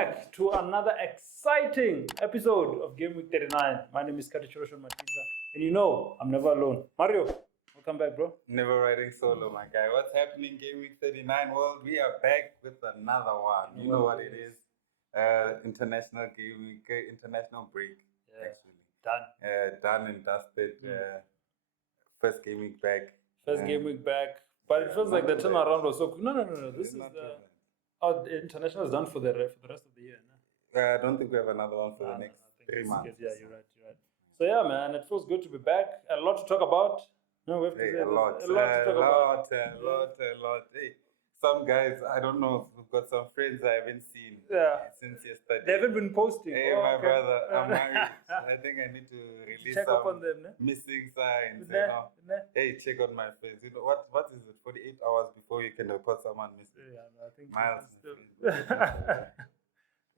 back to another exciting episode of Game Week 39. My name is Katichiroshan Matiza, and you know I'm never alone. Mario, welcome back, bro. Never riding solo, my guy. What's happening, Game Week 39 world? We are back with another one. You know what it is. International Game Week, international break, actually. Done and dusted. First game week back. Game week back. But it feels like the turnaround was so quick. No. This is the international is done for the rest of the year. No? I don't think we have another one for the next 3 months. Yeah, you're right. So yeah, man, it feels good to be back. A lot to talk about. No, we have to say a lot to talk about. A lot. Hey, some guys, I don't know, we've got some friends I haven't seen since yesterday. They haven't been posting. Hey, my brother, I'm married. I think I need to release check up on them, missing signs. Hey, check on my face. You know, what is it, 48 hours before you can report someone missing? Yeah, I think miles.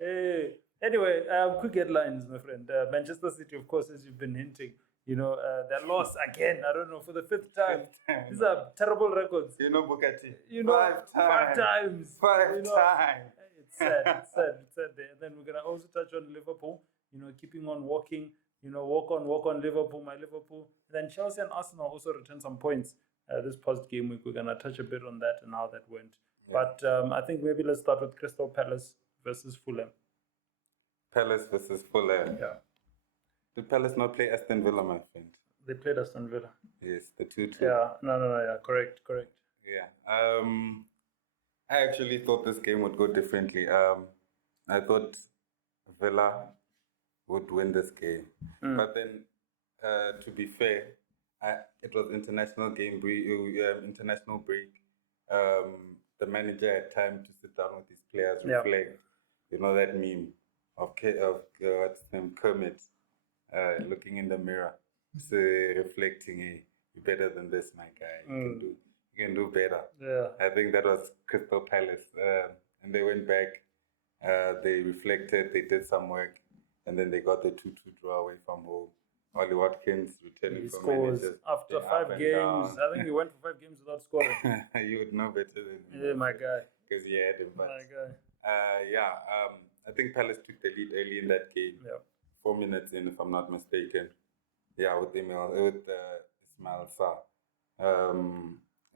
Hey, anyway, quick headlines, my friend. Manchester City, of course, as you've been hinting, you know, they lost again. I don't know, for the fifth time. These are terrible records. You know, Bukati. You know, five times. It's sad. It's sad there. And then we're gonna also touch on Liverpool. You know, keeping on walking. You know, walk on Liverpool, my Liverpool. And then Chelsea and Arsenal also return some points this past game week. We're gonna touch a bit on that and how that went. Yeah. But I think maybe let's start with Crystal Palace versus Fulham. Palace versus Fulham. Yeah. Did Palace not play Aston Villa, my friend? They played Aston Villa. Yes, the 2-2. Yeah, no, yeah, correct. Yeah. I actually thought this game would go differently. I thought Villa would win this game. But then, to be fair, it was international break. The manager had time to sit down with his players, reflect. You know that meme of what's his name, Kermit. Looking in the mirror, reflecting, hey, you're better than this, my guy. You can do better. Yeah. I think that was Crystal Palace. And they went back, they reflected, they did some work, and then they got the 2-2 draw away from home. Ollie Watkins returning from managers. After 5 games. I think he went for 5 games without scoring. You would know better than me. Yeah, my guy. Because you had him. But, my guy. I think Palace took the lead early in that game. Yeah. 4 minutes in, if I'm not mistaken. Yeah, with Ismail Sarr.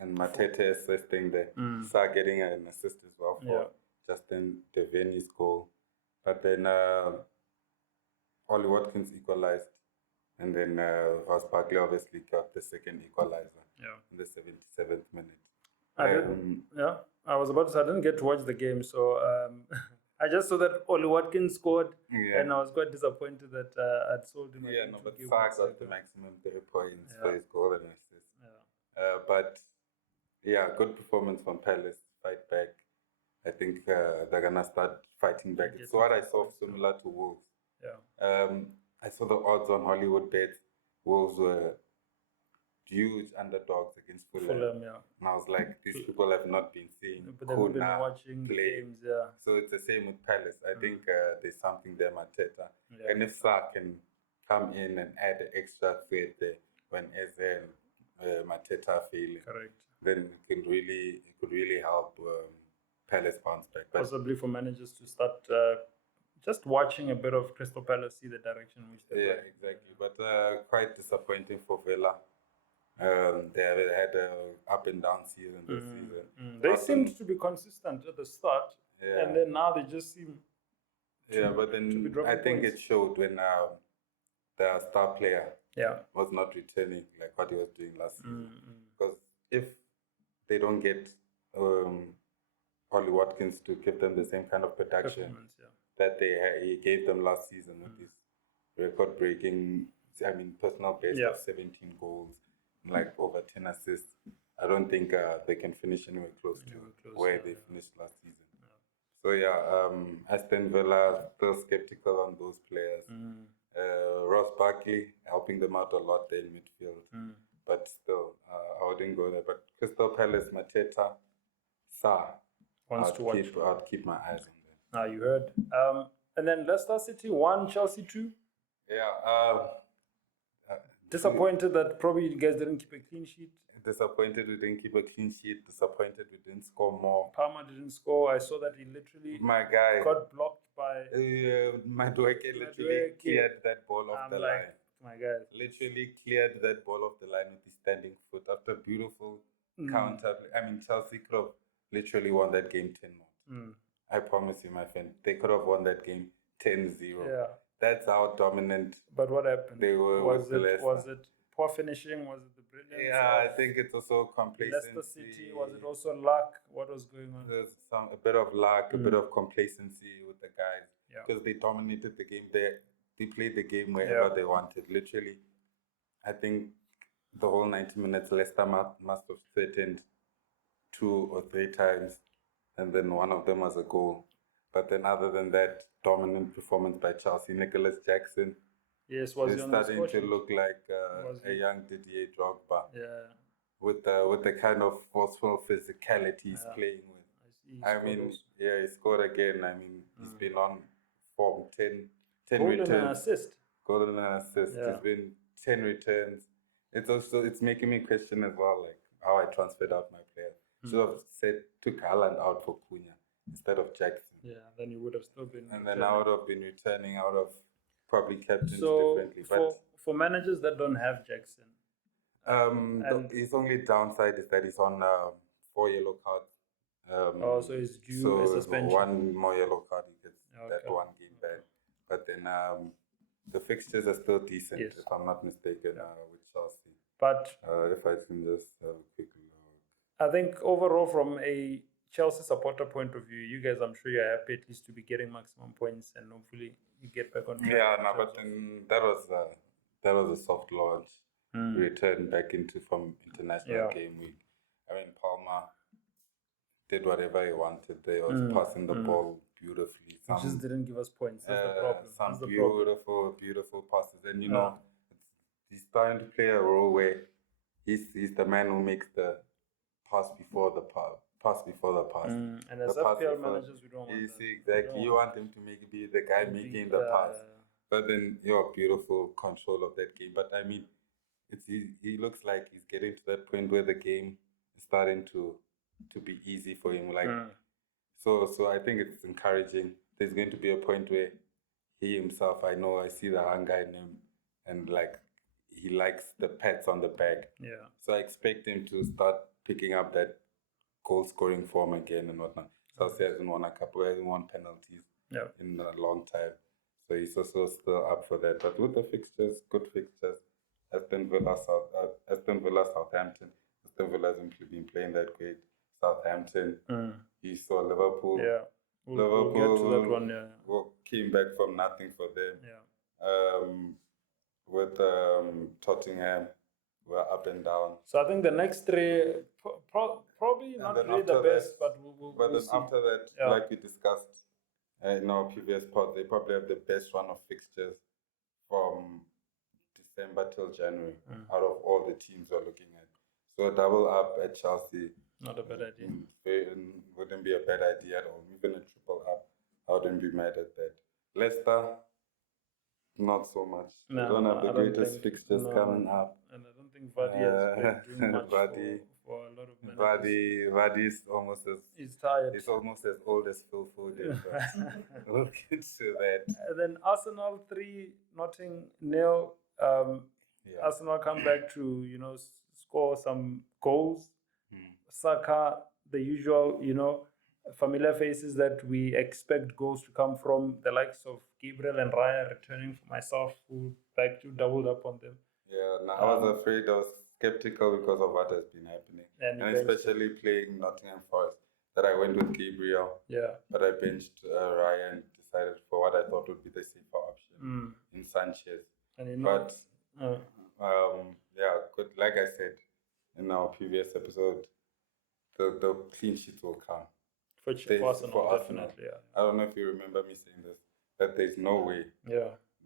And Matete assisting there. Sarr getting an assist as well for Justin Devaney's goal. But then Ollie Watkins equalized. And then Ross Barkley obviously got the second equalizer in the 77th minute. I was about to say, I didn't get to watch the game, so... I just saw that Ollie Watkins scored, and I was quite disappointed that I'd sold him. But Sarr got the maximum 3 points for his goal and assist. But good performance from Palace. Fight back. I think they're gonna start fighting back. It's what I saw similar to Wolves. I saw the odds on Hollywood bets. Wolves were huge underdogs against Fulham. And I was like, these people have not been seeing Kuna been watching play. Games, So it's the same with Palace. I think there's something there, Mateta. And if Sarr can come in and add the extra threat there when Eze and Mateta are failing, then it could really help Palace bounce back. But possibly for managers to start just watching a bit of Crystal Palace, see the direction in which they're going. Exactly. But quite disappointing for Villa. They had an up and down season this season. They seemed to be consistent at the start, and then now they just seem but then I think it showed when the star player was not returning like what he was doing last season. Because if they don't get Ollie Watkins to give them the same kind of production that he gave them last season with his record-breaking, personal best of 17 goals. Like over 10 assists. I don't think they can finish anywhere close to where they finished last season. So Aston Villa, still skeptical on those players. Ross Barkley helping them out a lot there in midfield. But still, I wouldn't go there. But Crystal Palace, Mateta, Sarr, I'd keep my eyes on them. You heard. And then Leicester City 1, Chelsea 2. Disappointed that probably you guys didn't keep a clean sheet. Disappointed we didn't keep a clean sheet. Disappointed we didn't score more. Palmer didn't score. I saw that he literally got blocked by Madueke literally cleared that ball off the line. My God. Literally cleared that ball off the line with his standing foot after a beautiful counter. I mean, Chelsea could have literally won that game 10-0. I promise you, my friend, they could have won that game 10-0. Yeah. That's how dominant. But what happened? They were. Was it poor finishing? Was it the brilliance? Yeah, I think it's also complacency. Leicester City. Was it also luck? What was going on? There's a bit of luck, a bit of complacency with the guys because they dominated the game. They played the game wherever they wanted. Literally, I think the whole 90 minutes, Leicester must have threatened 2 or 3 times, and then one of them was a goal. But then, other than that, dominant performance by Chelsea. Nicholas Jackson. Yes, was he on the starting to look like a young Didier Drogba. Yeah. With the kind of forceful physicality he's playing with. I mean, he scored again. I mean, he's been on form 10 returns. Golden assist. Yeah. It's been 10 returns. It's making me question as well, like how I transferred out my player. Should have took Haaland out for Cunha instead of Jackson. Yeah, then you would have still been. And then I would have been returning out of probably captains differently. But for managers that don't have Jackson, his only downside is that he's on 4 yellow cards. So he's due a suspension. 1 more yellow card, he gets that 1 game ban. But then the fixtures are still decent, if I'm not mistaken, with Chelsea. But if I can just have a quick look. I think overall, from a Chelsea supporter point of view, you guys, I'm sure you're happy at least to be getting maximum points and hopefully you get back on track. Yeah, no, but then that was a soft launch. Return back from international game week. I mean, Palmer did whatever he wanted. They was passing the ball beautifully. He just didn't give us points. That's the problem. Some beautiful passes. And he's starting to play a role where he's the man who makes the pass before the pass. And as FPL managers, we don't want that. Exactly. You want him to be the guy making the pass. But then you're beautiful control of that game. But I mean, he looks like he's getting to that point where the game is starting to be easy for him. Like so I think it's encouraging. There's going to be a point where he himself, I see the hunger in him, and like he likes the pats on the back. Yeah. So I expect him to start picking up that goal scoring form again and whatnot. Chelsea hasn't won hasn't won penalties in a long time. So he's also still up for that. But with the fixtures, good fixtures, Aston Villa, Southampton. Aston Villa hasn't been playing that great. Southampton. You saw Liverpool. Yeah. We'll get to that one, came back from nothing for them. Yeah. With Tottenham, we're up and down. So I think the next 3, probably not really the best, but we'll see. After that, like we discussed in our previous pod, they probably have the best run of fixtures from December till January out of all the teams we're looking at. So a double up at Chelsea. Not a bad idea. Wouldn't be a bad idea at all. Even a triple up, I wouldn't be mad at that. Leicester, not so much. No, they don't have the greatest fixtures coming up. And I don't think Vardy has been doing much for a lot of managers. Vardy is almost as... He's tired. He's almost as old as Phil Foden. We'll get to that. And then Arsenal 3, Nottingham 0. Arsenal come back to, score some goals. Saka, the usual, familiar faces that we expect goals to come from, the likes of Gabriel and Raya returning for myself, who like to double up on them. Yeah, I was afraid, I was skeptical because of what has been happening. And especially playing Nottingham Forest, that I went with Gabriel. Yeah. But I benched Raya and decided for what I thought would be the safer option in Sanchez. And good. Like I said in our previous episode, the clean sheets will come. For Arsenal, definitely, yeah. I don't know if you remember me saying this, that there's no way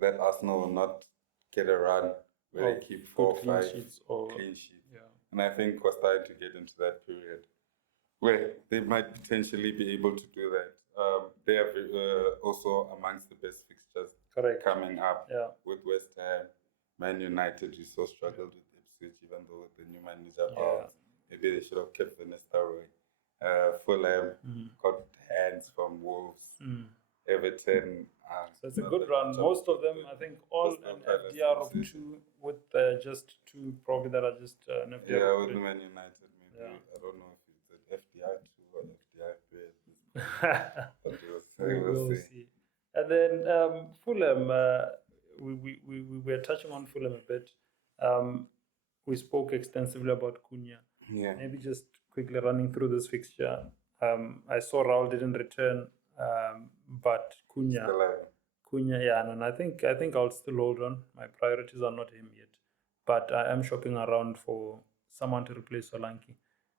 that Arsenal will not get a run where they keep 4 or 5 clean sheets. Yeah. And I think we're starting to get into that period where they might potentially be able to do that. They have also amongst the best fixtures coming up with West Ham, Man United, who so struggled with Ipswich, even though with the new manager. Maybe they should have kept Van Nistelrooy. Fulham got hands from Wolves. Everton. So it's a good run. Most of them, I think, all an FDR of 2 with just 2 probably that are just an FDR. Yeah, with Man United, maybe. Yeah. I don't know if it's an FDR 2 or FDR 3. But we will see. And then Fulham, we were touching on Fulham a bit. We spoke extensively about Cunha. Yeah. Maybe just quickly running through this fixture. I saw Raul didn't return, but Cunha, yeah, and I think I'll still hold on. My priorities are not him yet, but I am shopping around for someone to replace Solanke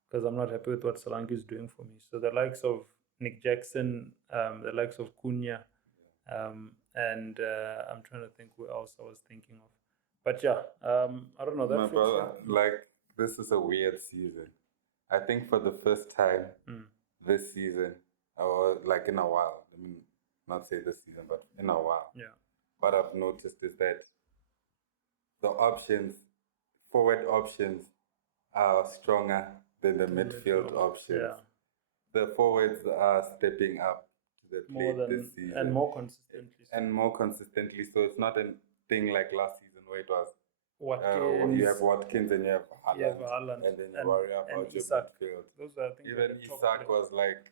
because I'm not happy with what Solanke is doing for me. So the likes of Nick Jackson, the likes of Cunha, and I'm trying to think who else I was thinking of. But yeah, I don't know. My brother, like, this is a weird season. I think for the first time this season, or like in a while, I mean, not say this season, but in a while. Yeah. What I've noticed is that the options, forward options, are stronger than the midfield options. Yeah. The forwards are stepping up to the plate this season. And more consistently. And more consistently. So it's not a thing like last season where it was Watkins. You have Watkins and you have Haaland. And then you worry about your midfield. Those are, I think, even Isak was like,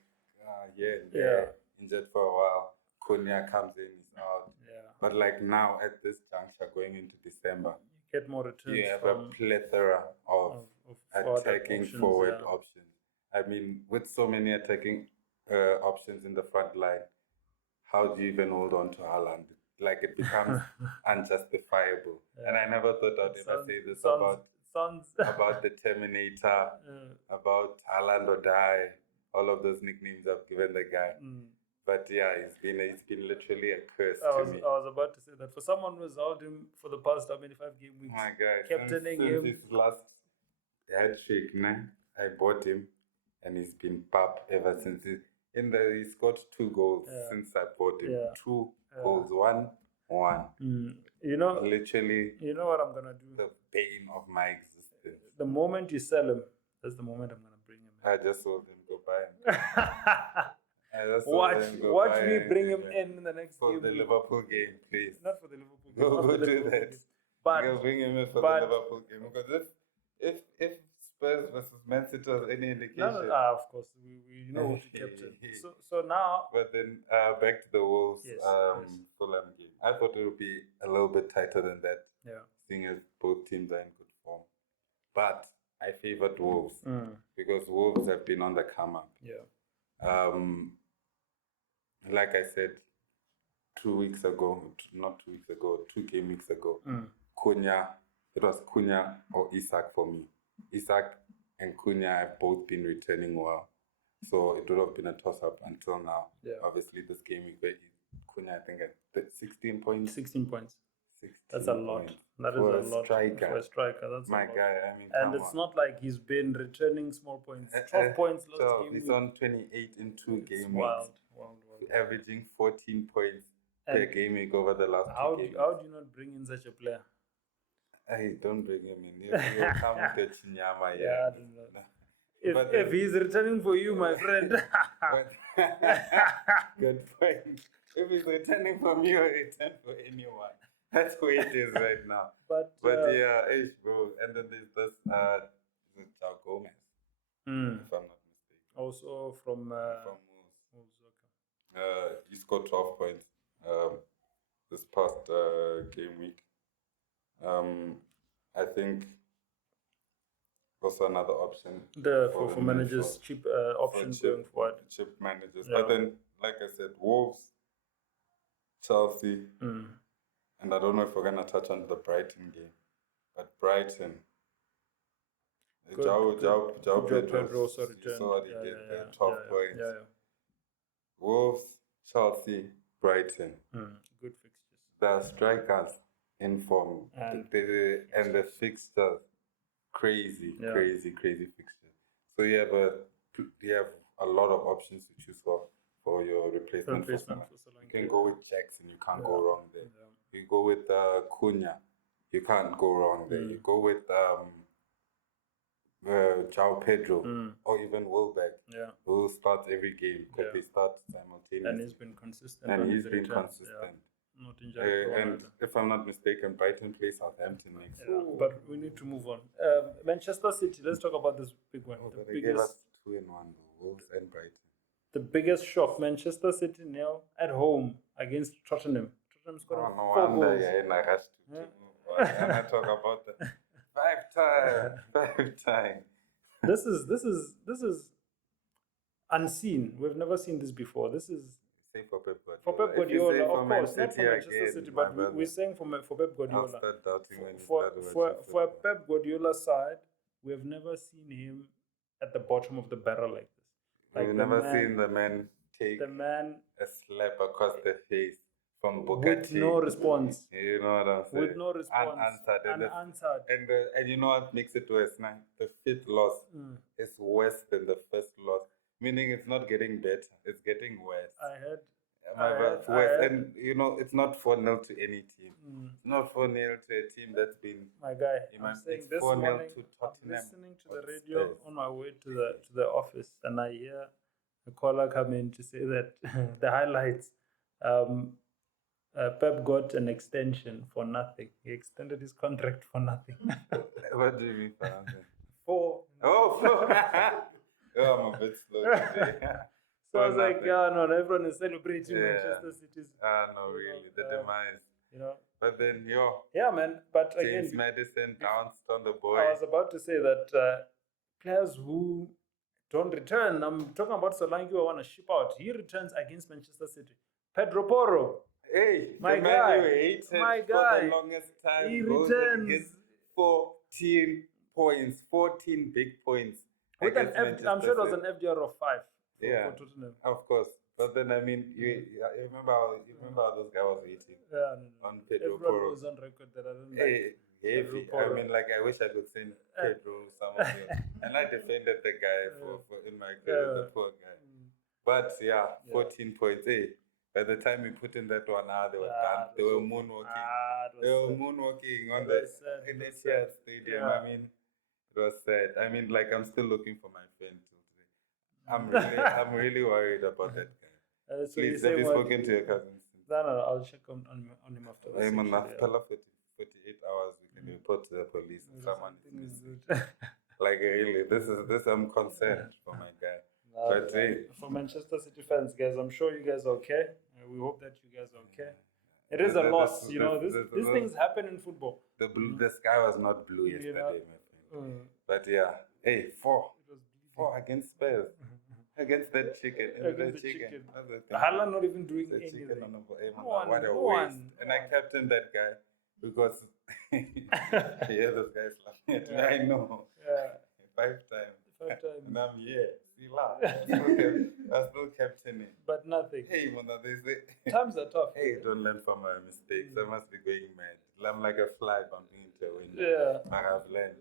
injured for a while. Cunha comes in, he's out. Yeah. But like now at this juncture, going into December, you get more returns. You have a plethora of attacking forward options. I mean, with so many attacking options in the front line, how do you even hold on to Haaland? Like, it becomes unjustifiable. Yeah. And I never thought I'd ever say this about the Terminator, about Haaland or Die. All of those nicknames I've given the guy. But yeah, it's been literally a curse to me. I was about to say that for someone who's held him for the past 5 game weeks, my God, captaining him. Since his last head shake, I bought him, and he's been pap ever since. He scored 2 goals since I bought him. 2 goals, 1-1. You know, literally. You know what I'm gonna do? The bane of my existence. The moment you sell him, that's the moment I'm gonna bring him in. I just sold him. Go buy him. Watch me bring him in the next game. For the Liverpool game, please. Not for the Liverpool game. Go do that. But bring him in for the Liverpool game. Because if Spurs versus Man City was any indication. Of course, we know what you kept it. So now. But then back to the Wolves Fulham game. I thought it would be a little bit tighter than that. Yeah. Seeing as both teams are in good form. But I favored Wolves because Wolves have been on the come up. Yeah. Like I said, 2 game weeks ago, Cunha, it was Cunha or Isak for me. Isak and Cunha have both been returning well. So it would have been a toss-up until now. Yeah. Obviously, this game week, Cunha, I think, at 16 points. 16 points. That's a lot. That is a lot. For a striker, that's my a lot. guy, I mean, and it's not like he's been returning small points. 12 points last game. He's on 28 in 2 game weeks. Wild. Averaging 14 points per game week over the last 2 games. How do you not bring in such a player? I don't bring him in. He'll come with the chinyama. Yeah, I don't know. If he's returning for you, my friend. Good point. If he's returning for me, or return for anyone. That's where it is right now. But yeah, bro. And then there's this João Gomez, if I'm not mistaken. Also from Wolves. He scored 12 points this past game week. I think also another option for managers, cheap options going forward. Cheap managers, but then, like I said, Wolves, Chelsea. And I don't know if we're going to touch on the Brighton game. But Brighton, João Pedro also returned. So he did 12 points. Yeah. Wolves, Chelsea, Brighton. Good fixtures. The strikers in form. And the fixtures, crazy fixtures. So you have a lot of options to choose for your replacement for Solanke. You can go with Jackson, you can't go wrong there. Yeah. You go with Cunha, you can't go wrong there. You go with João Pedro or even Welbeck, who starts every game because they start simultaneously. And he's been consistent. Not injured. And if I'm not mistaken, Brighton plays Southampton next. But we need to move on. Manchester City. Let's talk about this big one. They gave us 2-1, Wolves and Brighton. The biggest shock: Manchester City nil at home against Tottenham. Tottenham scored 4 goals. And I rushed to and I talk about that. 5 times. This is unseen. We've never seen this before. This is for Pep Guardiola. For Pep Guardiola, of course, not for Manchester City, but we're saying for Pep Guardiola. I'll start doubting when for Pep Guardiola's side, we have never seen him at the bottom of the barrel like this. We've never seen the man take a slap across the face from Bukati. With no response. You know what I'm saying? With no response. Unanswered. And you know what makes it worse now? The 5th loss is worse than the 1st loss. Meaning it's not getting better, it's getting worse. And you know, it's not 4-0 to any team. It's not 4-0 to a team that's been. My guy, I'm saying this morning, to Tottenham. I'm listening to the radio on my way to the office, and I hear a caller come in to say that the highlights. Pep got an extension for nothing. He extended his contract for nothing. What do you mean for nothing? 4. I'm a bit slow today. So I was like, no, everyone is celebrating Manchester City's. No, really, the demise. You know. But then, yeah, man. But James Maddison bounced on the boy. I was about to say that players who don't return. I'm talking about Solanke. I want to ship out. He returns against Manchester City. Pedro Porro. Hey, my guy. My guy. For the longest time. He returns. 14 points. 14 big points. I'm sure it was an FDR of 5 for Tottenham. Of course. But then, I mean, you remember how this guy was waiting on Pedro Porro. Everyone was on record that I don't like Pedro Porro. I mean, like, I wish I could send Pedro some of you. And I defended the guy for in my career, the poor guy. But, 14 points. Hey, by the time we put in that one, they were done. They were moonwalking. They were moonwalking on in the Etihad Stadium. I mean, it was sad. I mean, like, I'm still looking for my friend till today. I'm really worried about that guy. Please, have you spoken to your cousins? No, I'll check on him after this. After 48 hours, we can report to the police and someone is missing. Like, really, this I'm concerned for my guy. But for Manchester City fans, guys, I'm sure you guys are okay. We hope that you guys are okay. It is a loss, you know. These things happen in football. The sky was not blue yesterday, my friend. But hey, 4 against Spurs. Against that chicken. Against the chicken. Haaland not even doing anything. What a waste. And I captained that guy because this guy's laughing at me. I know. 5 times. And I'm here. I'm still captaining. But nothing. Hey, Mona, they say. Times are tough. Hey, don't learn from my mistakes. I must be going mad. I'm like a fly bumping into a window. I have learned.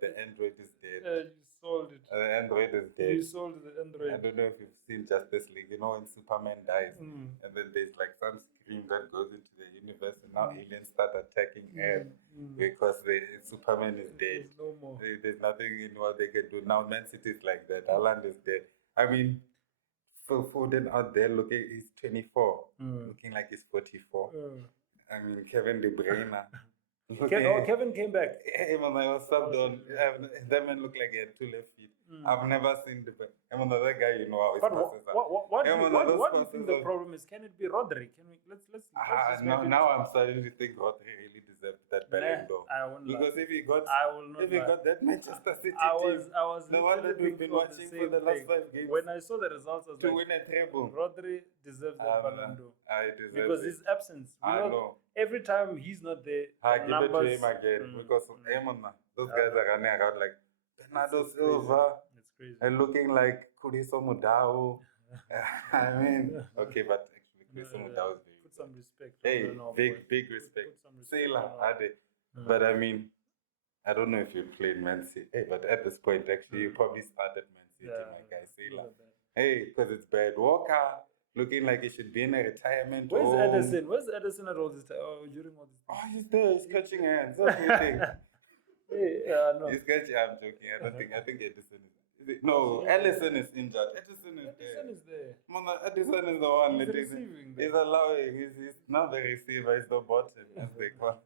The Android is dead. You sold it. The Android is dead. You sold the Android. I don't know if you've seen Justice League. You know when Superman dies, and then there's like some scream that goes into the universe, and now aliens start attacking Earth because Superman is dead. There's no more. There's nothing in what they can do. Now Man City is like that. Haaland is dead. I mean, Foden out there he's 24, looking like he's 44. I mean, Kevin De Bruyne. Kevin came back. Hey, man, I was subbed on. That man looked like he had 2 left feet. I've never seen the other guy. You know how his passes are. What do you think the problem is? Can it be Rodri? Can we let's now I'm starting to think Rodri really deserved that Ballon d'Or. Because if he got that Manchester City team, I was the one that we've been watching for the last 5 games. When I saw the results, I was to win a treble. Rodri deserves that Ballon d'Or. I deserve because his absence. I know. Every time he's not there, I give it to him again because those guys are running around like Bernardo Silva. It's crazy. And looking like Kuriso Mudau. I mean, okay, but actually Kuriso Mudau is very put some respect. Hey, big respect. Sailor, but I mean, I don't know if you played Man City. Hey, but at this point, actually, you probably started Man City, my guy, Sailor. Hey, because it's bad. Walker looking like he should be in a retirement home. Where's Edison at all this time? During all this time? He's there. He's catching hands. That's what you think. No. This guy, I'm joking. I don't think. I think Edison is. No, Ellison is injured. Edison is there. Mona, Edison is the one. He's receiving. He's allowing. He's not the receiver. He's the bottom, as they call.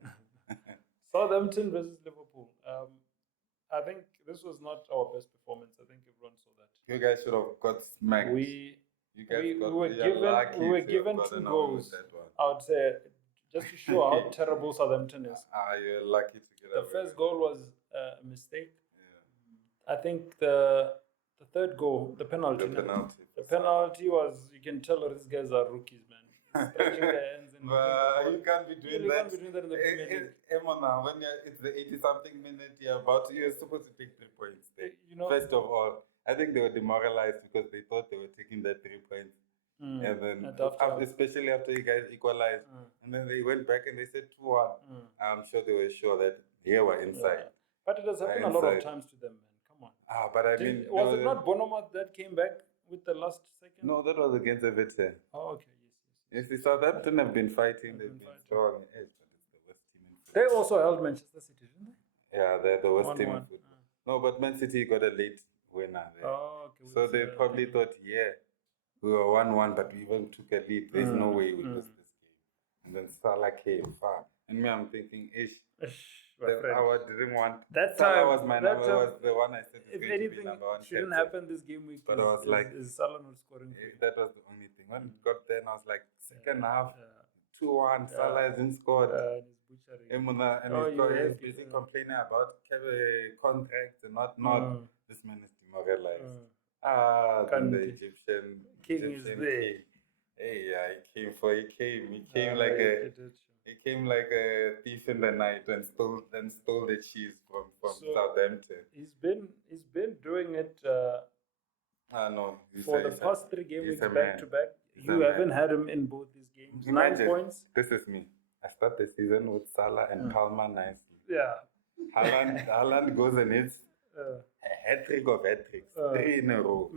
Southampton versus Liverpool. I think this was not our best performance. I think everyone saw that. You guys should have got smacked. We were given 2 goals. I would say, just to show how terrible Southampton is. You're lucky to get the first goal was a mistake. Yeah. I think the third goal, the penalty. The penalty was, you can tell these guys are rookies, man. Stretching their hands and you can't be doing that. You can't be doing that in the Premier League. When it's the 80-something minute, you're supposed to take 3 points there. First of all, I think they were demoralized because they thought they were taking that 3 points. And then, especially after you guys equalized, and then they went back and they said 2-1. I'm sure they were sure that they were inside. Yeah. But it has happened a lot of times to them, man. Come on. But I mean, was it not Bournemouth that came back with the last second? No, that was against Everton. Oh, okay. Yes, the Southampton have been fighting. They've been strong. It's the worst team in football. They also held Manchester City, didn't they? Yeah, they're the worst team in football. No, but Man City got a late winner there. Oh, okay. So they probably thought, we were 1-1, but we even took a lead. There's no way we lose this game. And then Salah came far. And me, I'm thinking, I didn't want. That Salah was my number. Was the one I said. If anything shouldn't happen this game week, but I was like, is Salah not scoring? That was the only thing. When it got there, and I was like, second half, 2-1. Salah hasn't scored. And he's busy complaining about contracts and not. This man is demoralized. Then the Egyptian king is there. He came like a thief in the night and stole the cheese from Southampton. He's been doing it no, for the past 3 game weeks back to back. You haven't had him in both these games. Imagine, 9 points. This is me. I start the season with Salah and Palmer nicely. Yeah. Haaland goes and hits a hat-trick of hat-tricks, 3 in a row.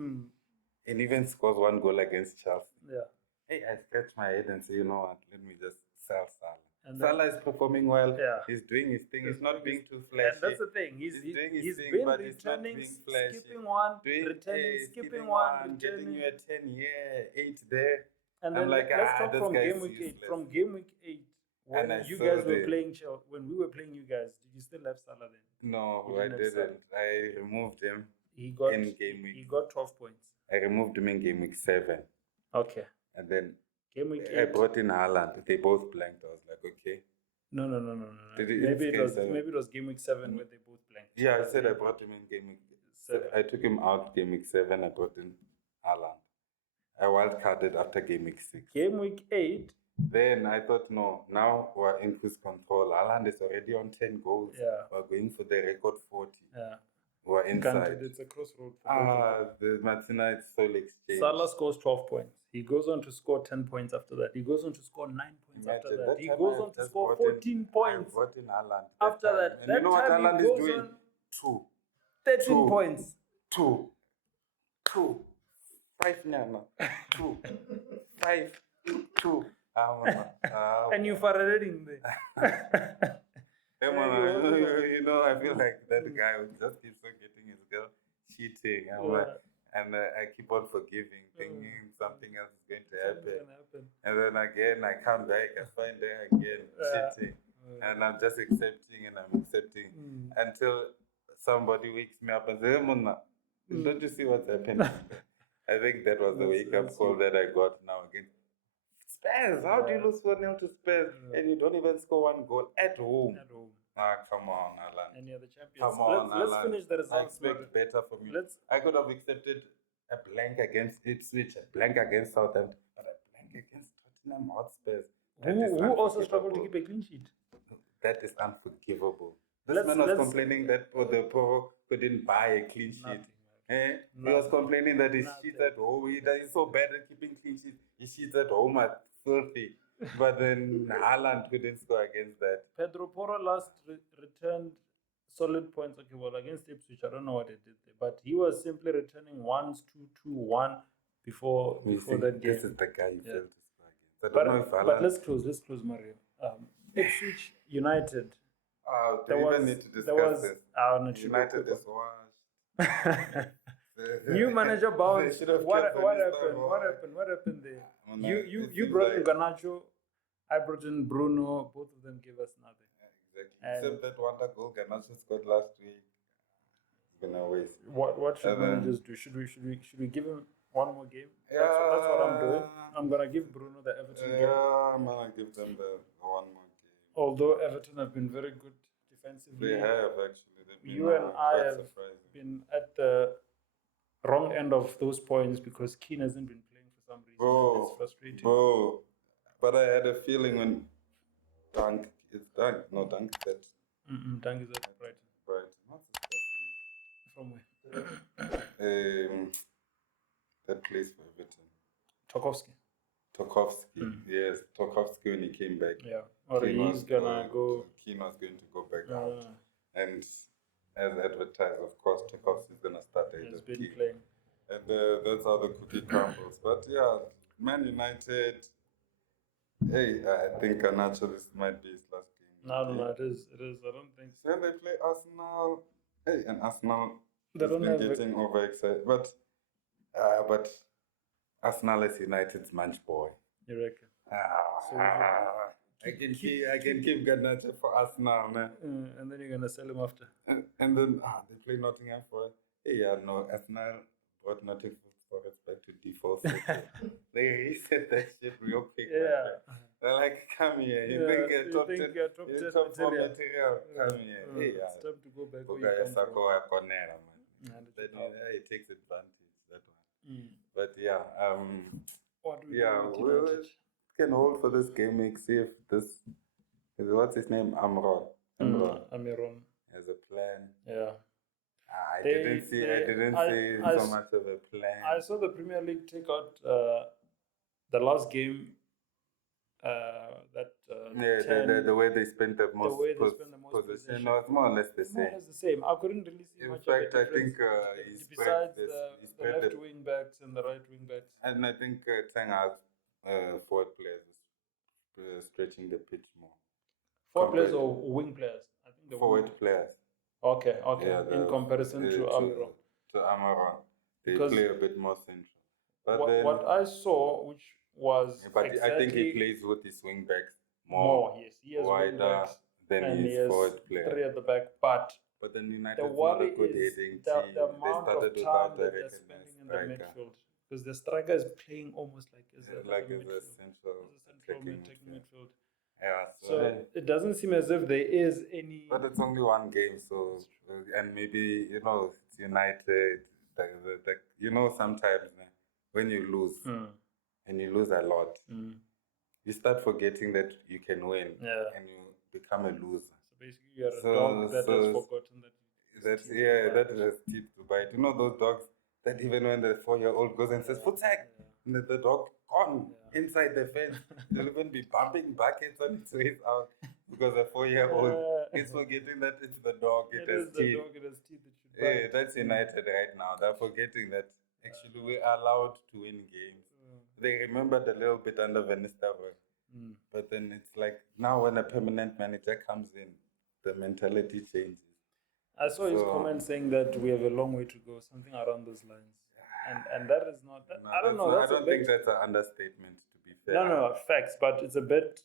And even scores 1 goal against Chelsea. Yeah. Hey, I scratch my head and say, you know what, let me just sell Salah. And Salah is performing well. Yeah. He's doing his thing. He's not being too flashy. And that's the thing. He's doing his thing, been returning, skipping one, skipping one, getting you a 10-year, 8 there. And then let's talk from game week 8. From game week 8, when you guys were playing Chelsea, when we were playing you guys, did you still have Salah then? No, I didn't. I removed him in game week. He got 12 points. I removed him in game week 7. Okay. And then game week 8. I brought in Haaland. They both blanked. I was like, okay. No. Maybe it was game week 7 where they both blanked. Yeah, I said I brought him in game week 7. I took him out game week 7. I brought in Haaland. I wildcarded after game week 6. Game week 8. Then I thought, no, now we're in cruise control. Haaland is already on 10 goals. Yeah. We're going for the record 40. Yeah. We're inside. It's a crossroad. The Martina, it's so exchange. Salah scores 12 points. He goes on to score 10 points after that. He goes on to score 9 points after that. He goes on to score 14 points after that. And you know what Haaland is doing? 13 points. 2. 5 now. 2. 5. 2. And you for reading there. I feel like that guy who just keeps on getting his girl cheating. And I keep on forgiving, thinking something else is going to happen. And then again, I come back, I find her again cheating. And I'm just accepting until somebody wakes me up and says, hey, Mona, don't you see what's happening? I think that was the wake-up call that I got now again. Spurs, how do you lose 1-0 to Spurs and you don't even score 1 goal at home? Come on, Alan. Any other champions? Come on, let's finish the results. I expect better from you. I could have accepted a blank against Ipswich, a blank against Southampton, but a blank against Tottenham Hotspurs. Who also struggled to keep a clean sheet? That is unforgivable. This man was complaining that the Pro couldn't buy a clean sheet. He was complaining that his sheets at home, he's so bad at keeping clean sheets. His sheets at home are filthy. But then Haaland couldn't score against that. Pedro Porro last returned solid points. Okay, well, against Ipswich, I don't know what he did there. But he was simply returning 1s, 2-2-1 before that game. This is the guy you failed to score against. But let's close, Mario. Ipswich United. Do we even need to discuss this? United is washed. New manager bounce. What happened? What happened there? You brought in Garnacho. I brought in Bruno. Both of them gave us nothing. Exactly. Except that wonder goal Garnacho scored last week. It's been a waste. What should managers do? Should we give him one more game? That's what I'm doing. I'm gonna give Bruno the Everton game. Yeah, I'm gonna give them the one more game. Although Everton have been very good defensively. They have actually. You and I have been at the wrong end of those points because Keane hasn't been playing for some reason. It's frustrating. But I had a feeling when Dunk is Dunk. No, Dunk is at. Dunk is at Brighton. What's his From where? That place for Everton. Tarkowski. Yes, Tarkowski when he came back. Yeah, or he's gonna go. Keane was going to go back out, and as advertised, of course, Tarkowski is gonna start. He's been playing, and that's how the cookie crumbles. But yeah, Man United. Hey, I think Garnacho this might be his last game. No, it is. I don't think so. When they play Arsenal, and Arsenal they don't have getting overexcited, but Arsenal is United's munch boy. You reckon? I can keep Garnacho for Arsenal, man. And then you're gonna sell him after. And then they play Nottingham Forest. Arsenal brought Nottingham Forest back to default. They reset that shit real quick. Yeah. They're like, come here. You think you're top 10 material? Come here. It's time to go back. It takes advantage, that one. But yeah, what do we do with can hold for this game week, see if this is what's his name? Amiron has a plan. Yeah. I didn't see so much of a plan. I saw the Premier League take out the last game. The way they spent the most position. No, it's more or less the same. More or less the same. I couldn't really see much of a difference. I think besides the left wing backs and the right wing backs. And I think Tang has forward players stretching the pitch more. Forward players or wing players? I think the forward players. Okay. Yeah, in comparison to Amiron. To Amiron, they play a bit more central. But what I saw, which was but I think he plays with his wing backs more. Yes, he has wider than his forward player. 3 at the back, but then United not a good heading team. The amount of time that they're spending in the midfield, because the striker is playing almost like as a central midfield. Yeah, so it doesn't seem as if there is any. But it's only one game, so and maybe it's United. Sometimes when you lose. And you lose a lot, you start forgetting that you can win, and you become a loser. So basically, you're a dog that has forgotten that has teeth to bite. You know those dogs that even when the 4-year-old goes and says "footsack," and the dog gone inside the fence, they'll even be bumping buckets on its way out because the 4-year-old is forgetting that it's the dog. It has teeth. That's United right now. They're forgetting that actually we are allowed to win games. They remembered a little bit under Van Nistelrooy. But then it's like now when a permanent manager comes in, the mentality changes. I saw his comment saying that we have a long way to go, something around those lines. And that is not... I don't know. I don't think that's an understatement, to be fair. No, facts, but it's a bit...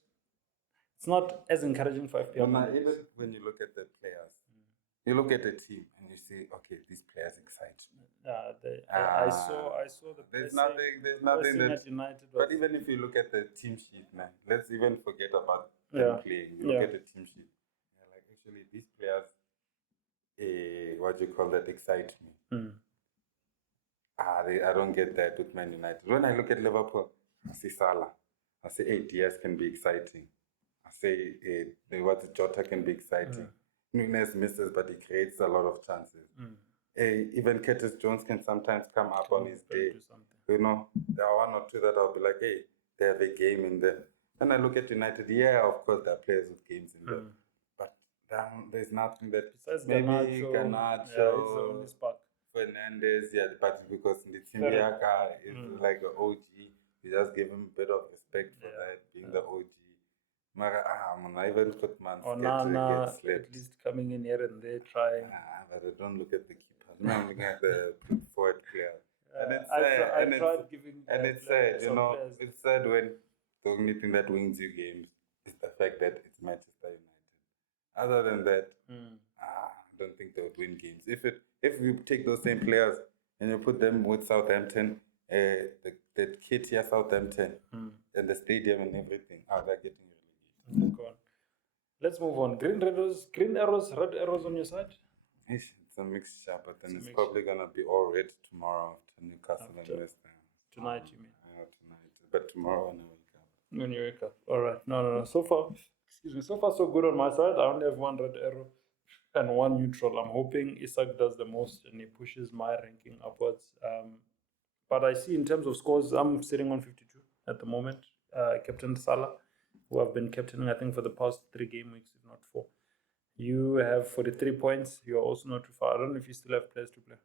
It's not as encouraging for FPL. Even when you look at the players, you look at the team and you say, okay, these players excite me. I saw the. There's nothing that. United but even if you look at the team sheet, man, let's even forget about them playing. You look at the team sheet. Actually, these players, excite me. I don't get that with Man United. When I look at Liverpool, I see Salah. I say, Diaz can be exciting. I say, Jota can be exciting. Nunes misses, but he creates a lot of chances. Even Curtis Jones can sometimes come up on his day. There are one or two that I'll be like, hey, they have a game in them. Then I look at United, of course, there are players with games in them. But there's nothing that... Besides maybe Garnacho, Fernandez, but because Nditsimiaka is like an OG, you just give him a bit of respect for that, being the OG. I even put Man Nana at least coming in here and there trying. But I don't look at the keeper. I'm looking at the forward player. And it's sad, it's sad when the only thing that wins you games is the fact that it's Manchester United. Other than that, I don't think they would win games. If you take those same players and you put them with Southampton, the kit here, Southampton, and the stadium and everything, they're getting really good. Let's move on. Green arrows, red arrows on your side? It's a mixture, but then it's probably going to be all red tomorrow after Newcastle and West Ham. Tonight, you mean? Tonight. But tomorrow when I wake up. When you wake up. All right. No. So far, so good on my side. I only have one red arrow and one neutral. I'm hoping Isak does the most and he pushes my ranking upwards. But I see in terms of scores, I'm sitting on 52 at the moment. Captain Salah, who I've been captaining, I think, for the past 3 game weeks, if not 4. You have 43 points. You are also not too far. I don't know if you still have players to play.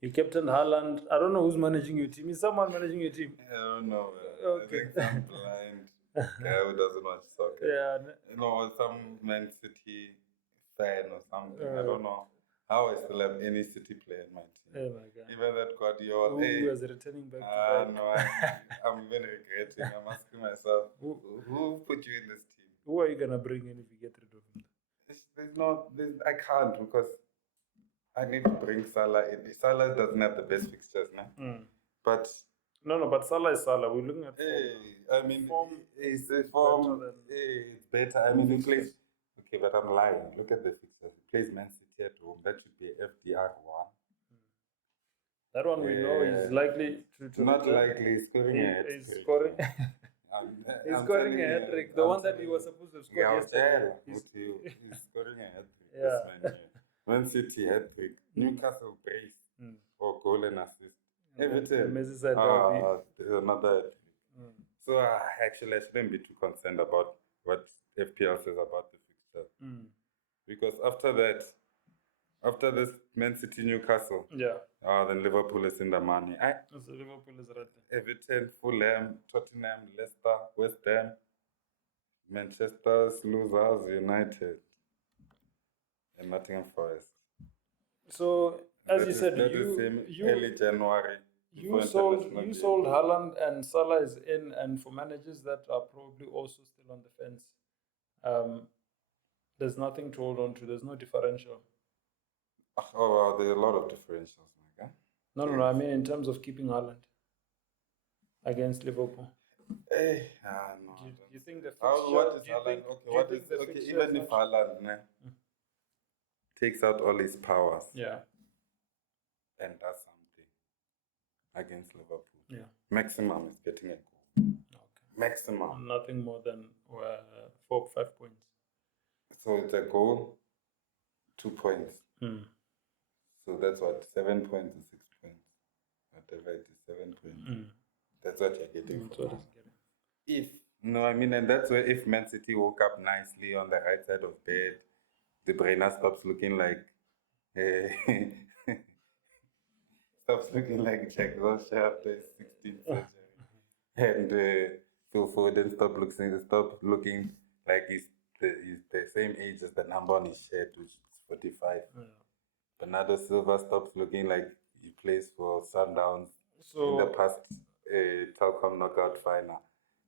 You captained Haaland. I don't know who's managing your team. Is someone managing your team? I don't know. Okay. I think some blind guy who doesn't watch soccer. Yeah. Some Man City fan or something. I don't know how I still have any City player in my team. Oh my God. Even that Guardiola. Who was returning back to back? No, I'm even regretting. I'm asking myself, who put you in this team? Who are you going to bring in if you get rid of him? I can't because I need to bring Salah in. Salah doesn't have the best fixtures now. But but Salah is Salah. We're looking at form. It's better. I mean, he plays. Okay, but I'm lying. Look at the fixtures. He plays Man City at home. That should be FDR 1. That one we know is likely to not likely. He's scoring a hat-trick. He's scoring. He's scoring a hat-trick. The one that he was supposed to score yesterday. He's scoring a hat-trick. Man City hat-trick. Newcastle brace for goal and assist. Everything. There's another hat-trick. So I shouldn't be too concerned about what FPL says about the fixture. Because after this Man City Newcastle, then Liverpool is in the money. So Liverpool is right there. Everton, Fulham, Tottenham, Leicester, West Ham, Manchester, losers, United, and Nottingham Forest. So as you said, early January. You sold Haaland and Salah is in, and for managers that are probably also still on the fence, there's nothing to hold on to. There's no differential. There are a lot of differentials. Okay? No. I mean, in terms of keeping Haaland against Liverpool. No. Do you think the fixture? What is Haaland? Even if Haaland takes out all his powers, and does something against Liverpool, maximum is getting a goal. Maximum. Nothing more than 4 or 5 points. So it's a goal, 2 points. So that's what, 7 points or 6 points. Whatever it is, 7 points. That's what you're getting. And that's where if Man City woke up nicely on the right side of bed, De Bruyne stops looking like Jack Wilshere after his 16th surgery. And Phil Foden stop looking like he's the same age as the number on his shirt, which is 45. Bernardo Silva stops looking like he plays for Sundowns in the past Telkom knockout final.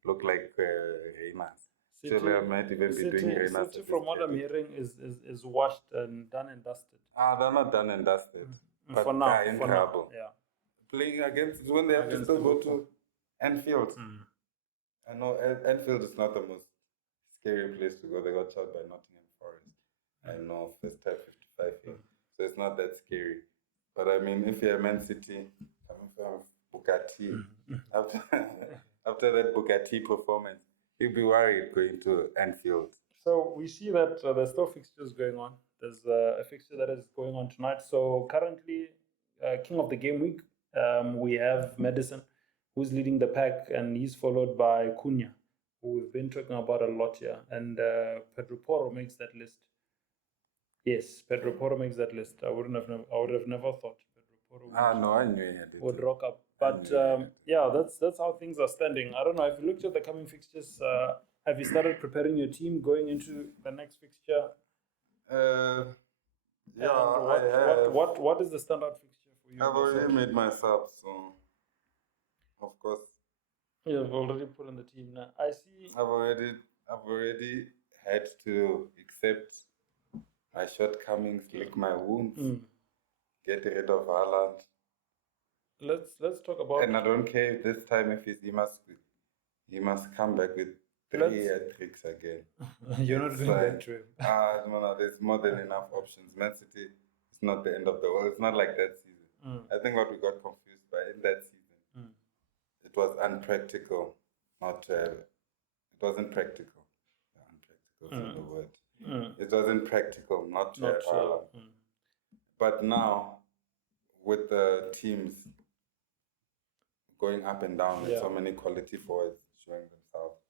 Look like Reyners. City might even be doing Reyners. City, from what I'm hearing, is washed and done and dusted. They're not done and dusted. But for now, in trouble. Playing against when they have to still go to Anfield. I know Anfield is not the most scary place to go. They got shot by Nottingham Forest. I know, first time 55 here. So it's not that scary. But I mean, if you're Man City, coming from Bugatti, after that Bugatti performance, you'll be worried going to Anfield. So we see that there's still fixtures going on. There's a fixture that is going on tonight. So currently, King of the Game Week, we have Madison, who's leading the pack, and he's followed by Cunha, who we've been talking about a lot here. And Pedro Porro makes that list. Yes, Pedro Porro makes that list. I would have never thought Pedro Porro I knew he had it. Would rock up But that's how things are standing. I don't know. Have you looked at the coming fixtures? Have you started preparing your team going into the next fixture? What is the standout fixture for you? I've already made my sub, so of course. You've already put on the team now. I see. I've already had to accept my shortcomings, lick my wounds, get rid of Haaland. Let's talk about. And I don't care this time if he must come back with 3 tricks again. You're not going that trip. No, there's more than enough options. Man City, it's not the end of the world. It's not like that season. I think what we got confused by in that season, it was unpractical. It wasn't practical. Unpractical is the word. It wasn't practical, not But now, with the teams going up and down with so many quality forwards showing themselves,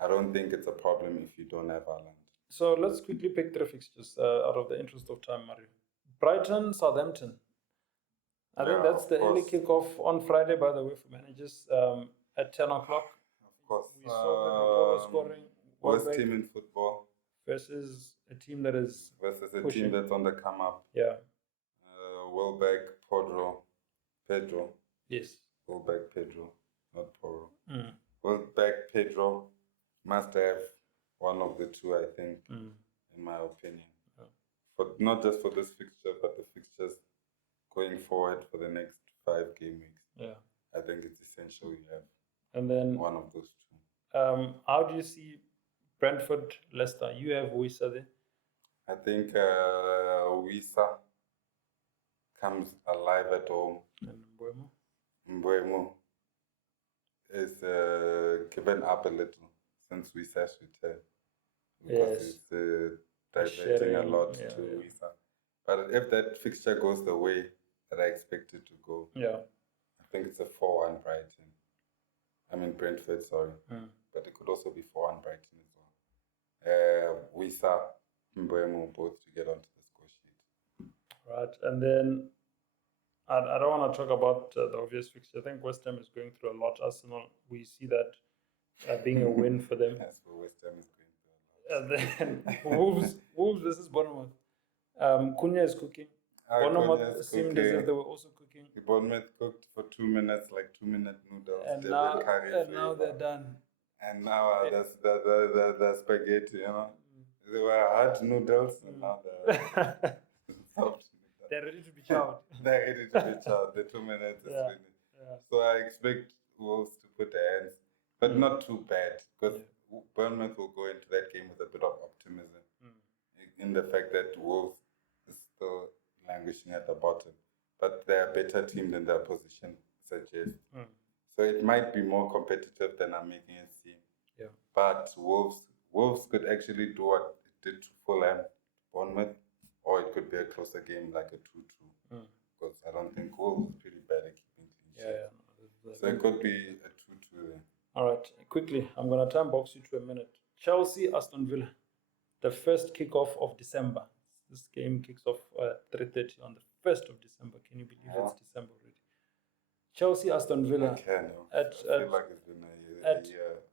I don't think it's a problem if you don't have Haaland. So let's quickly pick 3 fixtures out of the interest of time, Mario. Brighton, Southampton. I think that's the early kickoff on Friday, by the way, for managers at 10 o'clock. Of course. We saw Pedro scoring. Worst team in football. Versus a team that is team that's on the come up. Yeah. Welbeck, Pedro. Yes. Welbeck, Pedro, not Porro. Welbeck, Pedro must have one of the two, I think, in my opinion. But not just for this fixture, but the fixtures going forward for the next 5 game weeks. Yeah. I think it's essential you have and then one of those 2. How do you see Brentford, Leicester? You have Wissa there. I think Wissa comes alive at home. And Mbeumo is given up a little since Wissa's return. Because it's diverting a lot to Wissa. But if that fixture goes the way that I expect it to go, I think it's a 4-1 Brighton. I mean Brentford, sorry. But it could also be 4-1 Brighton as well. Wissa, Mbeumo, both to get onto the score sheet. Right, and then I don't want to talk about the obvious fixture. I think West Ham is going through a lot. Arsenal, we see that being a win for them. Yes, for West Ham is going through a lot. And then Wolves versus Bournemouth. Cunha is cooking. Bournemouth seemed as if they were also cooking. Bournemouth cooked for 2 minutes, like 2-minute noodles. And now they're done. And now the spaghetti, you know. They were hard noodles, and now they're soft. They're ready to be chowed. They're ready to be chowed. The 2 minutes is finished. Yeah. So I expect Wolves to put their hands, but not too bad, because Bournemouth will go into that game with a bit of optimism in the fact that Wolves is still languishing at the bottom, but they're a better team than their position suggests. So it might be more competitive than I'm making it seem. Yeah. But Wolves could actually do what it did to Fulham, Bournemouth, or it could be a closer game like a 2-2. Because I don't think Wolves is pretty bad at keeping clean sheets. So it could be a 2-2 then. All right, quickly, I'm going to time box you to a minute. Chelsea, Aston Villa, the first kickoff of December. This game kicks off at 3:30 on the 1st of December. Can you believe it's December already? Chelsea, Aston Villa. I can. I feel like it's been a year.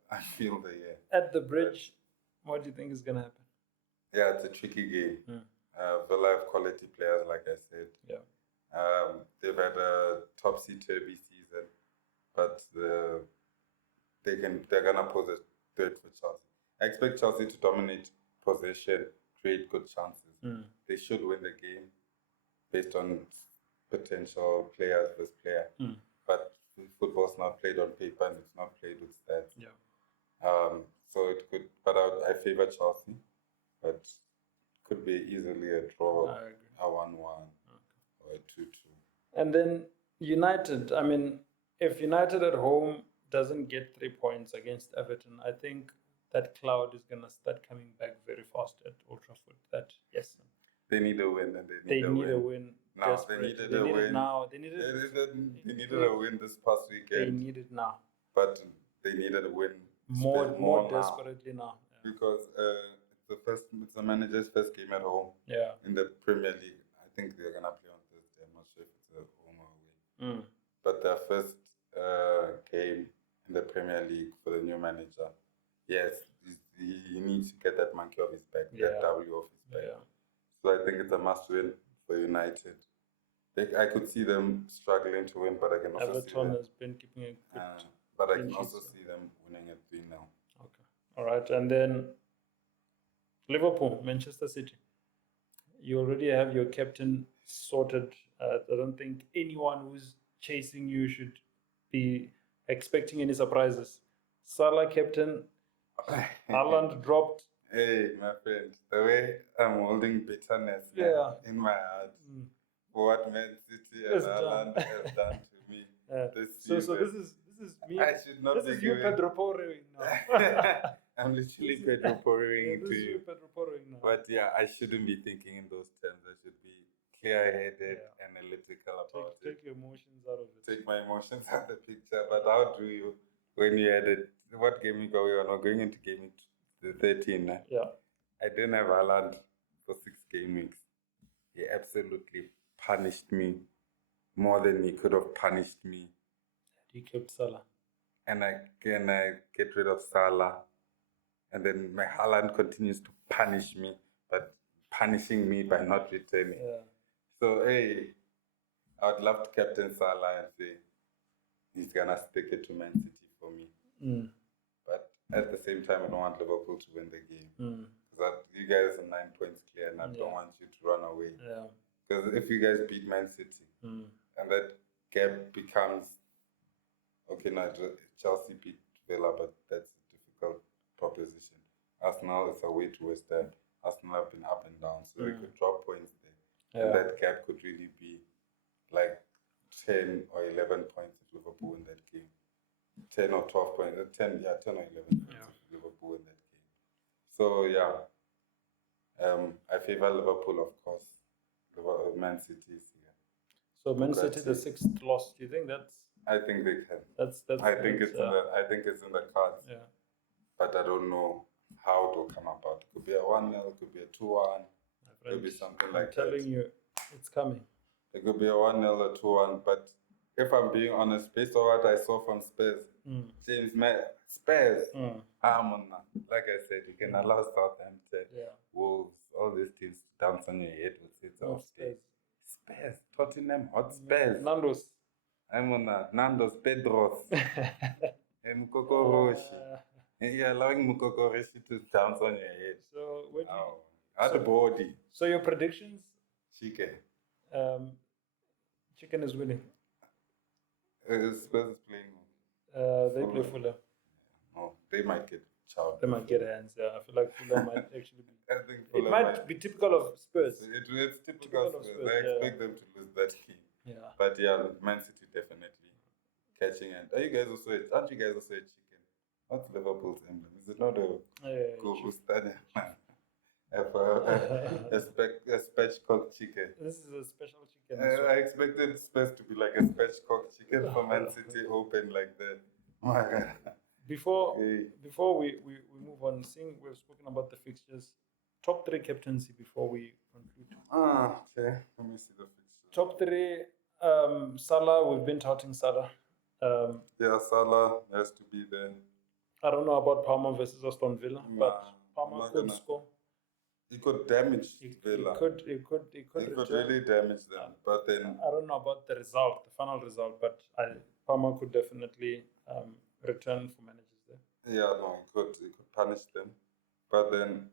I feel the year. At the Bridge, what do you think is going to happen? Yeah, it's a tricky game. Villa have quality players, like I said. Yeah. They've had a topsy-turvy season, but they're gonna pose a threat for Chelsea. I expect Chelsea to dominate possession, create good chances. They should win the game based on potential players versus player. But football's not played on paper and it's not played with stats. Yeah. So it could, but I favor Chelsea, but could be easily a draw, a 1-1, or a 2-2. And then United, I mean, if United at home doesn't get 3 points against Everton, I think that cloud is going to start coming back very fast at Old Trafford. They need a win, and they need a win. Now they needed a win. They needed a win this past weekend. They need it now. But they needed a win more desperately now. Yeah. Because it's the manager's first game at home. Yeah. In the Premier League, I think they're gonna play on Thursday. I'm not sure if it's a home or away. But their first game in the Premier League for the new manager. Yes, he needs to get that monkey off his back, that W off his back. Yeah. So I think it's a must-win for United. I could see them struggling to win, but I can also Everton see them. has been keeping a good but I can also see them winning at 3-0. Okay. All right. And then Liverpool, Manchester City. You already have your captain sorted. I don't think anyone who's chasing you should be expecting any surprises. Salah captain, Haaland dropped. Hey, my friend, the way I'm holding bitterness in my heart for what Man City and Haaland have done to me this season. So this is me. I should not this be is you, Pedro Porroing now. I'm literally Pedro Porroing to you. Pedro Porroing now. But yeah, I shouldn't be thinking in those terms. I should be clear-headed, analytical about it. Take your emotions out of it. Take my emotions out of the picture. But how do you, when you had it, what game we go? We are not going into game 13 now. Yeah. I didn't have Haaland for 6 game weeks. He absolutely punished me more than he could have punished me. He kept Salah. And I get rid of Salah. And then my Haaland continues to punish me, but punishing me by not returning. Yeah. So, hey, I would love to captain Salah and say he's going to stick it to Man City for me. But at the same time, I don't want Liverpool to win the game. Because you guys are 9 points clear and I don't want you to run away. Because if you guys beat Man City and that gap becomes, okay, now Chelsea beat Villa, but that's a difficult proposition. Arsenal is away to West Ham. Arsenal have been up and down, so they could drop points there. And that gap could really be like 10 or 11 points if Liverpool in that game. 10 or 12 points, 10 or 11 points if Liverpool in that game. So I favor Liverpool, of course. Man City is here. So Man City, the 6th loss. Do you think that's? I think they can. I think it's in the cards. Yeah. But I don't know how it will come about. It could be a 1-0, it could be a 2-1, it could be something like that. I'm telling you, it's coming. It could be a 1-0 or 2-1, but if I'm being honest, based on what I saw from Spurs, James, Spurs, like I said, you can allow Southampton, Wolves, all these teams to dance on your head with it. Spurs, Tottenham Hotspurs. Nando's. Nando's, Pedros, and Mukokoroshi. You're allowing Mukokoroshi to dance on your head. So, what the body. So, your predictions? Chicken. Chicken is winning. Spurs is playing. They play Fulham. No, they might get child. They might get hands. I feel like Fulham might actually be. I think Fulham it might be typical of Spurs. It's typical of Spurs. I expect them to lose that game. Yeah. But Man City definitely catching it. Aren't you guys also a chicken? What's Liverpool's emblem? Is it not a stadium? A spatchcock chicken. This is a special chicken. I expected Spurs to be like a spatchcock chicken for Man City open like that. Oh my God. Before we move on, seeing we've spoken about the fixtures, top 3 captaincy before we conclude. Okay. Let me see the fixtures. Top 3, Salah, we've been touting Salah. Salah has to be there. I don't know about Palmer versus Aston Villa, but Palmer could score. He could damage Villa. He could really damage them. But then I don't know about the final result, but Palmer could definitely return for managers there. Yeah, no, he could punish them. But then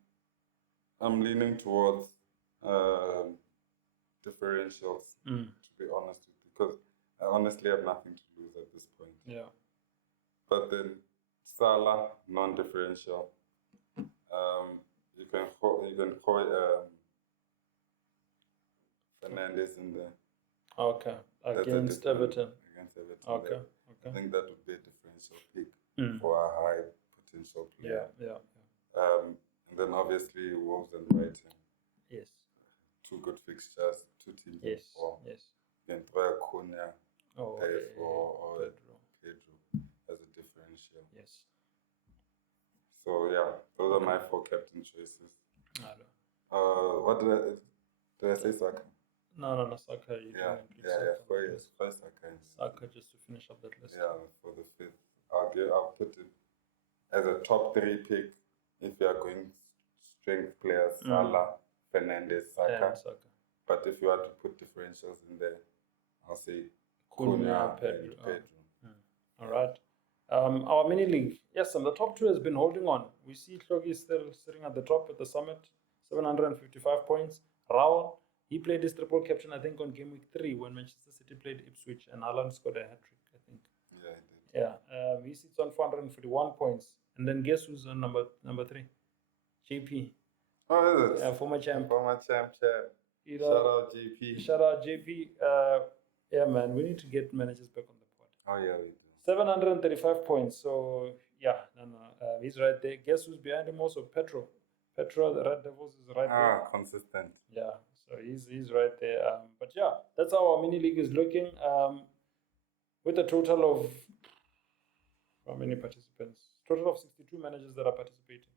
I'm leaning towards differentials, to be honest with you, because I honestly have nothing to lose at this point. Yeah. But then Salah, non-differential. You can call Fernandes in there. Okay. Against Everton. Okay. I think that would be a differential pick for a high potential player. Yeah. And then obviously Wolves and Brighton. Yes. 2 good fixtures, 2 teams in form. Yes. You can throw Acuna or Pedro as a differential. Yes. So those are my 4 captain choices. What did I say, Saka? No, Saka. First Saka. Saka, just to finish up that list. Yeah, for the 5th. I'll put it as a top 3 pick if you are going strength players, Salah, Fernandes, Saka. But if you are to put differentials in there, I'll say Cunha, Pedro. All right. Our mini league, yes, and the top 2 has been holding on. We see Hlogi still sitting at the top at the summit, 755 points. Raul, he played his triple captain, I think, on game week 3 when Manchester City played Ipswich, and Haaland scored a hat trick, I think. Yeah, he did. Yeah, he sits on 441 points. And then guess who's on number 3? JP. Oh, is it? Former champ. Shout out JP. Shout out JP. Yeah, man, we need to get managers back on the pod. Oh, yeah, we do. 735 points. So, yeah, he's right there. Guess who's behind him also? Petro, the Red Devils is right there. Consistent. Yeah, so he's right there. But yeah, that's how our mini league is looking. With a total of how many participants? Total of 62 managers that are participating.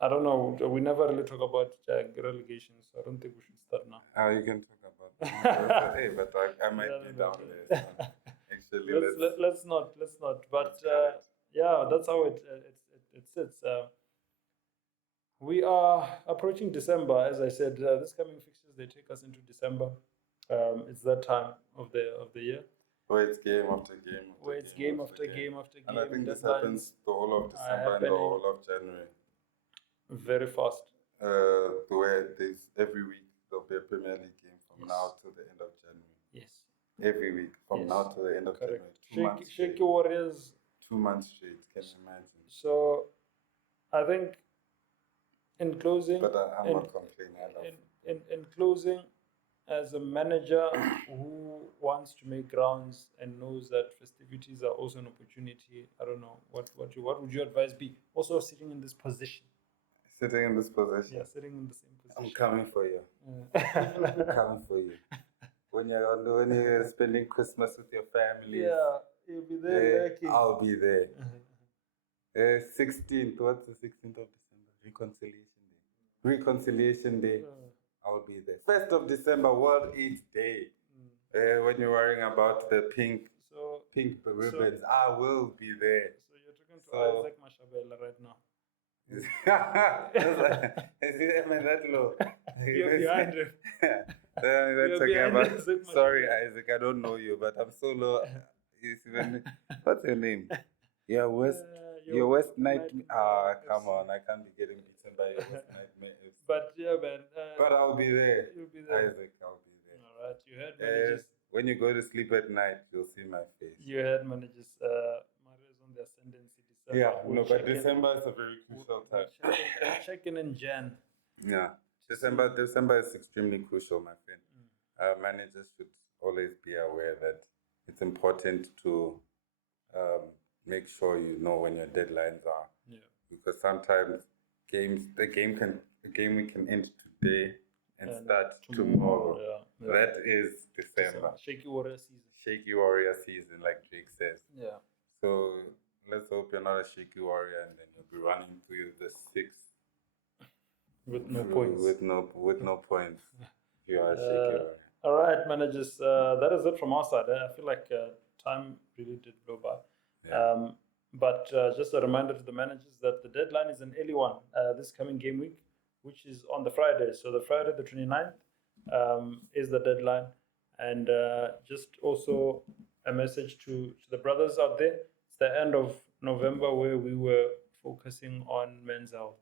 I don't know. We never really talk about relegation, so I don't think we should start now. You can talk about that. Hey, but I might be down there. So actually, let's not. But yeah, that's how it sits. We are approaching December, as I said. This coming fixtures, they take us into December. It's that time of the year. Where it's game after game. Game after game. And I think this happens the whole of December and the whole of January. Very fast. The way there's every week there'll be a Premier League game from now to the end of January. Yes. Every week from now to the end of January. 2 months. Shaky Warriors. 2 months straight. Can you imagine? So, I think in closing. But I'm not complaining. I love in closing, as a manager who wants to make grounds and knows that festivities are also an opportunity, I don't know, what would your advice be? Also sitting in this position. Sitting in this position? Yeah, sitting in the same position. I'm coming for you. I'm coming for you. When you're spending Christmas with your family. Yeah, you'll be there. I'll be there. 16th, what's the 16th of December? Reconciliation Day. I'll be there. 1st of December, World AIDS Day. When you're worrying about the pink ribbons, I will be there. So you're talking to Isaac Mashabela right now. Is he that low? You're behind him. Sorry, Isaac, I don't know you, but I'm so low. What's your name? Your West Nightmare. Come on, I can't be getting beaten by your West Nightmare. But yeah, man. But I'll be there. You'll be there. Isaac, I'll be there. All right, you heard managers. When you go to sleep at night, you'll see my face. You heard managers. Maria's on the ascendancy. But December is a very crucial time. Check in Jan. Yeah, December is extremely crucial, my friend. Managers should always be aware that it's important to make sure you know when your deadlines are. Yeah. Because sometimes the game week can end today and start tomorrow. Yeah. That is December. Shaky Warrior season, like Jake says. Yeah. So let's hope you're not a shaky warrior and then you'll be running through the 6th with no points. With no points. You are a shaky warrior. All right, managers. That is it from our side. I feel like time really did blow by. Yeah. But just a reminder to the managers that the deadline is an early one this coming game week, which is on the Friday. So the Friday, the 29th, is the deadline. And just also a message to the brothers out there. It's the end of November where we were focusing on men's health.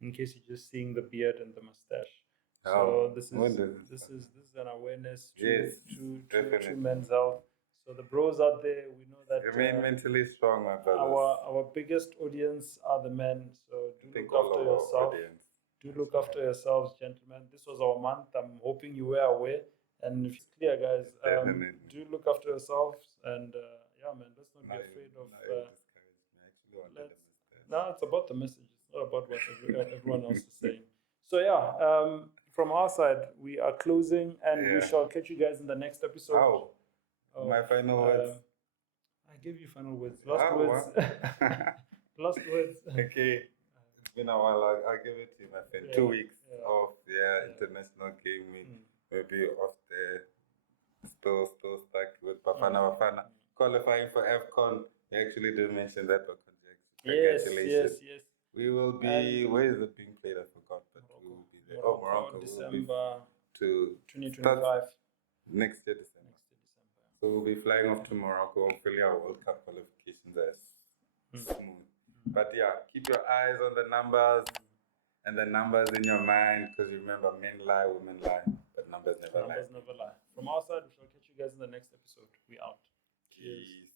In case you're just seeing the beard and the mustache. So this is an awareness to men's health. So the bros out there, we know that remain mentally strong, my brothers. Our biggest audience are the men. So do look after yourself. Do look after yourselves, gentlemen. This was our month. I'm hoping you were aware. And if it's clear, guys, do look after yourselves. And yeah, man, let's not be afraid of. No, it's about the message. It's not about what everyone else is saying. So yeah, from our side, we are closing, and we shall catch you guys in the next episode. My final words. I gave you final words. Last words. Last words. Okay. been a while. I'll give it to you, my friend. 2 weeks off. International gaming. Maybe off there. Still stuck with Bafana. Qualifying for AFCON. You actually did mention that, but congratulations. Yes. We will be. Where is it being played? I forgot, but we will be there. Morocco. December to 2025. Next year, December. So we'll be flying off to Morocco. Hopefully, our World Cup qualifications are smooth. But keep your eyes on the numbers and the numbers in your mind, because remember, men lie, women lie, but numbers never lie. From our side, we shall catch you guys in the next episode. We out. Cheers.